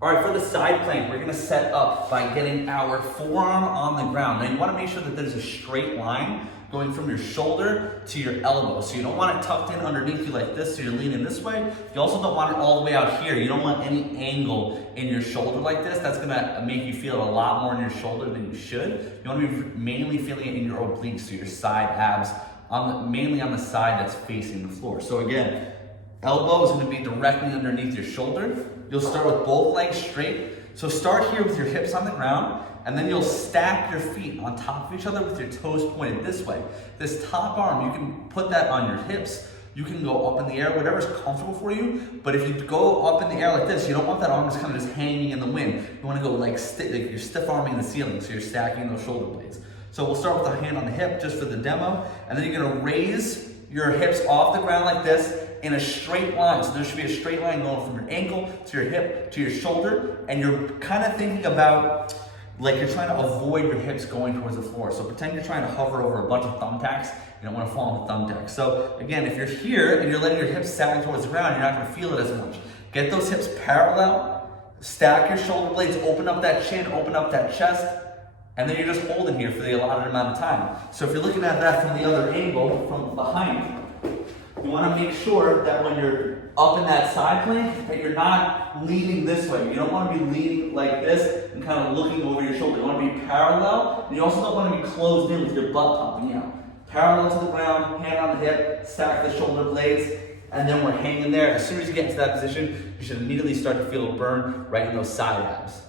All right, for the side plank, we're gonna set up by getting our forearm on the ground. Now you wanna make sure that there's a straight line going from your shoulder to your elbow. So you don't want it tucked in underneath you like this, so you're leaning this way. You also don't want it all the way out here. You don't want any angle in your shoulder like this. That's gonna make you feel it a lot more in your shoulder than you should. You wanna be mainly feeling it in your obliques, so your side abs, mainly on the side that's facing the floor. So again, elbow is gonna be directly underneath your shoulder. You'll start with both legs straight. So start here with your hips on the ground, and then you'll stack your feet on top of each other with your toes pointed this way. This top arm, you can put that on your hips. You can go up in the air, whatever's comfortable for you. But if you go up in the air like this, you don't want that arm just kind of just hanging in the wind. You wanna go like you're stiff arming the ceiling, so you're stacking those shoulder blades. So we'll start with a hand on the hip just for the demo, and then you're gonna raise your hips off the ground like this in a straight line. So there should be a straight line going from your ankle to your hip to your shoulder, and you're kind of thinking about like you're trying to avoid your hips going towards the floor. So pretend you're trying to hover over a bunch of thumbtacks. You don't want to fall on the thumbtacks. So again, if you're here and you're letting your hips sag towards the ground, you're not going to feel it as much. Get those hips parallel, stack your shoulder blades, open up that chin, open up that chest, and then you're just holding here for the allotted amount of time. So if you're looking at that from the other angle, from behind, you want to make sure that when you're up in that side plank, that you're not leaning this way. You don't want to be leaning like this and kind of looking over your shoulder. You want to be parallel, and you also don't want to be closed in with your butt popping out. Parallel to the ground, hand on the hip, stack the shoulder blades, and then we're hanging there. As soon as you get into that position, you should immediately start to feel a burn right in those side abs.